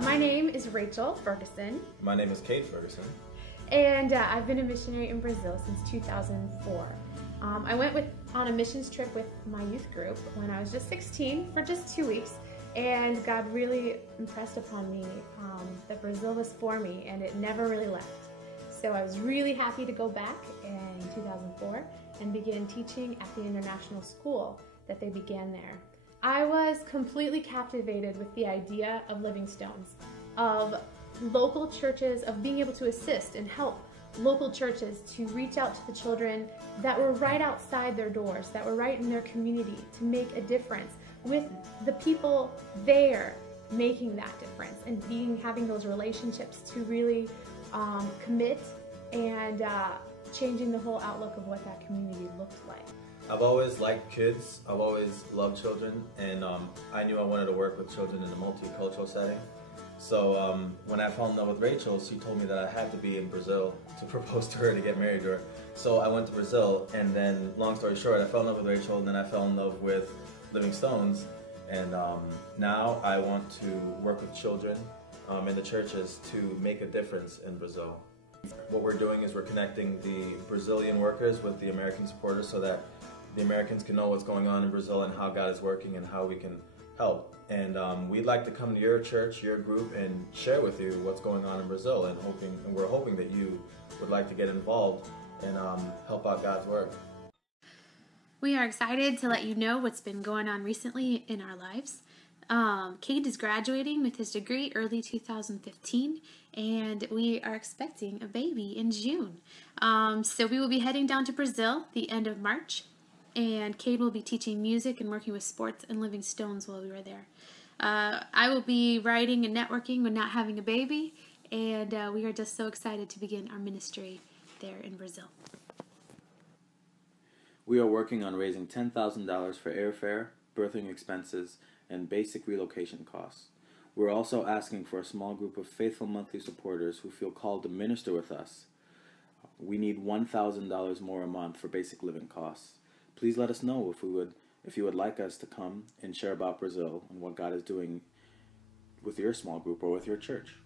My name is Rachel Ferguson. My name is Caid Ferguson. And I've been a missionary in Brazil since 2004. I went on a missions trip with my youth group when I was just 16 for just 2 weeks, and God really impressed upon me that Brazil was for me, and it never really left. So I was really happy to go back in 2004 and begin teaching at the international school that they began there. I was completely captivated with the idea of Living Stones, of local churches, of being able to assist and help local churches to reach out to the children that were right outside their doors, that were right in their community, to make a difference with the people there, making that difference and having those relationships to really commit and changing the whole outlook of what that community looked like. I've always liked kids. I've always loved children, and I knew I wanted to work with children in a multicultural setting. So when I fell in love with Rachel, she told me that I had to be in Brazil to propose to her, to get married to her. So I went to Brazil, and then, long story short, I fell in love with Rachel, and then I fell in love with Living Stones. And now I want to work with children in the churches to make a difference in Brazil. What we're doing is we're connecting the Brazilian workers with the American supporters so that the Americans can know what's going on in Brazil and how God is working and how we can help. And we'd like to come to your church, your group, and share with you what's going on in Brazil, and we're hoping that you would like to get involved and help out God's work. We are excited to let you know what's been going on recently in our lives. Caid is graduating with his degree early 2015, and we are expecting a baby in June. So we will be heading down to Brazil the end of March, and Caid will be teaching music and working with sports and Living Stones while we were there. I will be writing and networking when not having a baby, and we are just so excited to begin our ministry there in Brazil. We are working on raising $10,000 for airfare, birthing expenses, and basic relocation costs. We're also asking for a small group of faithful monthly supporters who feel called to minister with us. We need $1,000 more a month for basic living costs. Please let us know if you would like us to come and share about Brazil and what God is doing with your small group or with your church.